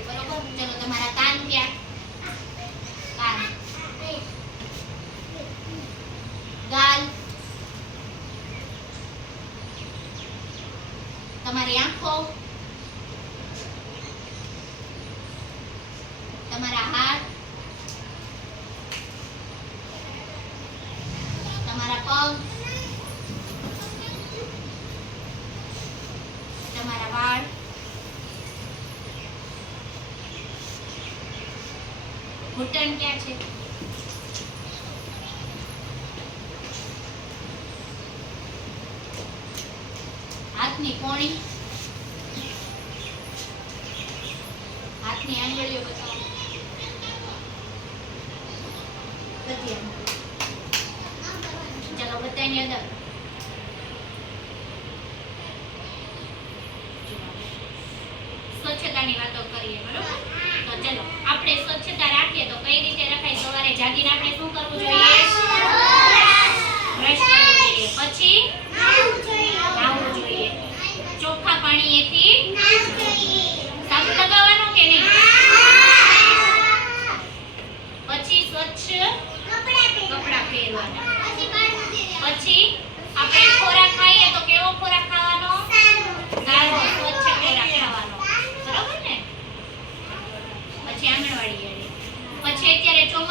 જોઈએ બરોબર તમારી આંખો. તમારા હાથ. તમારા પગ તમારા વાળ ઘૂંટણ ક્યાં છે? હાથની કોણી. હાથની આંગળીઓ બતાવો. ચલો બધાની અંદર. સ્વચ્છતાની વાતો કરીએ બરોબર તો ચલો આપણે સ્વચ્છતા રાખીએ તો કઈ રીતે રખાય? સવારે જાગીને આપણે શું કરવું જોઈએ? પછી નાહવું જોઈએ. ચોખ્ખા પાણીએથી સાબુ લગાવવાનો કે નહીં? પછી સ્વચ્છ કપડાં પહેરવાના. પછી આંગણવાડી પછી અત્યારે ચોમાસું